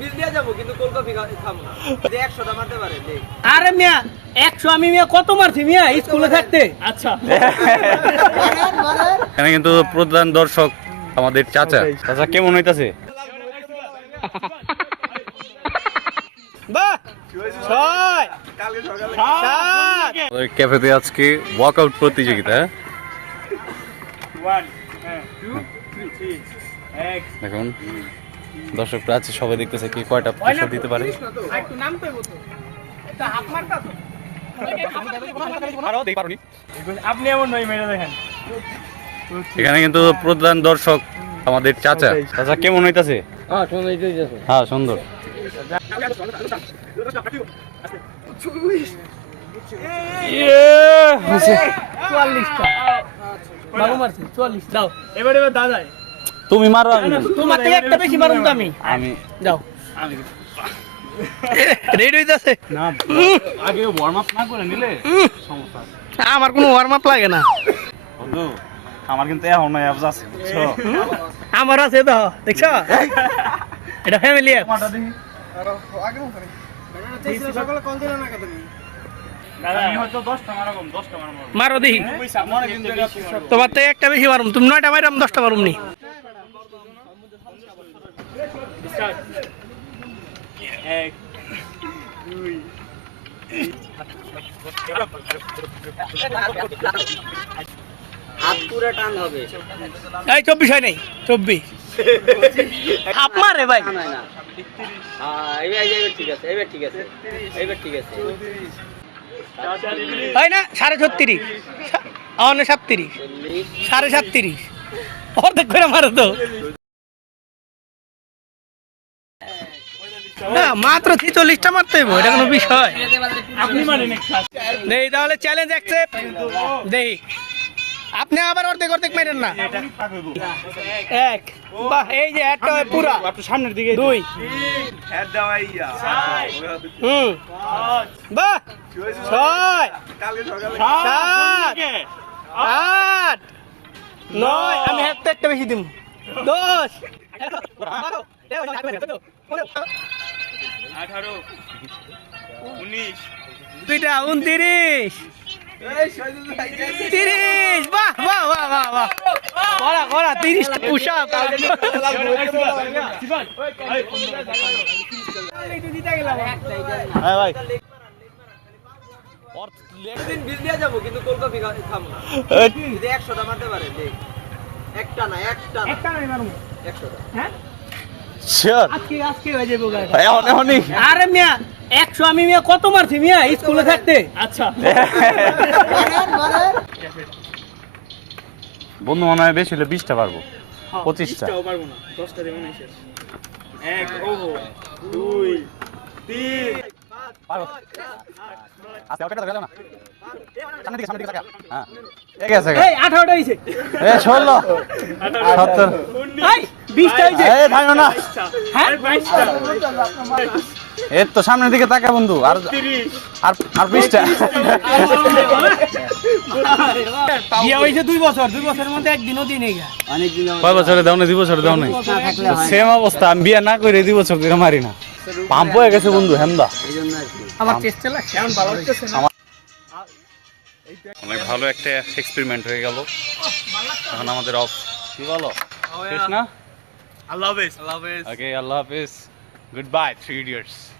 বিল দিয়ে যাব কিন্তু কোল্ড খাব না। একশোটা মারতে পারে আরে মিয়া একশো আমি মিয়া কত মারছি মিয়া? স্কুলে থাকতে। আচ্ছা। এখানে কিন্তু প্রধান দর্শক আমাদের চাচা। চাচা কেমন হইতাছে? ক্যাফেতে আজকে ওয়ার্কআউট প্রতিযোগিতা হ্যাঁ? দেখুন। দর্শকরা আছে সবাই দেখতেছে কি কয়টা পুশ দিতে পারে। একটু নাম তো বলতো এটা হাত মারতা তো? আপনি এমন নয় মেরে দেখেন। এখানে কিন্তু প্রধান দর্শক আমাদের চাচা। চাচা কেমন হইতাছে? হ্যাঁ সুন্দর হ্যাঁ চুয়াল্লিশটা। চুয়াল্লিশ যাও। এবার এবার দাদাই। তুমি মারো আমি। তোমার থেকে একটা বেশি মারুন তো আমি। আমি যাও। রেডি হইতাছে? না আগে ওয়ার্ম আপ না করে নিলে সমস্যা আমার কোনো ওয়ার্ম আপ লাগে না। বন্ধু আমার কিন্তু এখন অ্যাপস আছে বুঝছ? আমার আছে তো দেখছ? এটা ফ্যামিলি অ্যাপ আমারটা দেখি। আমি দশটা মারাবো মারো দেখি। তোমার থেকে একটা বেশি মারুম। তুমি নয়টা মারাম দশটা মারুম নি এক দুই এই চব্বিশ হয় নাই? চব্বিশ। হাফ মারে ভাই। না না হ্যাঁ এবার এবার ঠিক আছে এবার ঠিক আছে এবার ঠিক আছে। না? সাড়ে ছত্রিশ। অনে সাতত্রিশ। সাড়ে সাতত্রিশ। অর্ধেক করে মারো তো। না মাত্র ছিচল্লিশটা মারতে হইব এটা কোনো বিষয়। আপনি মারেন দেই তাহলে চ্যালেঞ্জ অ্যাকসেপ্ট দেই। আপনি আবার অর্ধেক অর্ধেক মেরেন না। এক বাহ এই যে একটা হয় পুরা। সামনের দিকে। দুই। হুম। বাহ ছয়। সাত। আট। নয়। আমি একটা একটা বেশি দিব দশ। আঠারো উনিশ। দুইটা উনত্রিশ। তিরিশ। বাহ বাহ বাহ বাহ বাহ। করা করা তিরিশটা পুষাপ হ্যাঁ ভাই। একদিন বিল দিয়ে যাব কিন্তু কোল্ড কফি খাব না। যদি একশোটা মারতে পারে একটা না একটা না। একটা নাই একশোটা। হ্যাঁ? আরে মিয়া একশো আমি মিয়া কত মারছি মিয়া আচ্ছা। বন্ধু মনে হয় বেশি হলে বিশটা পারব। হ্যাঁ, পঁচিশটা। পারব না এর তো সামনের দিকে তাকা বন্ধু আর আর আর বিশটা। বিয়ে হয়েছে দুই বছর দুই বছরের মধ্যে একদিনও দিই নেই। কয় বছরে দাও না দুই বছরে দাও নাই? সেম অবস্থা আমি বিয়ে না করে দুই বছর ধরে মারি না। পাম্প হয়ে গেছে বন্ধু হেমদা। আমার চেষ্টা লাগছে। ভালো না? অনেক ভালো একটা এক্সপেরিমেন্ট হয়ে গেল। এখন আমাদের অফ কি বলো? শেষ না? I love this. I love this. Okay, I love this. Goodbye, three years.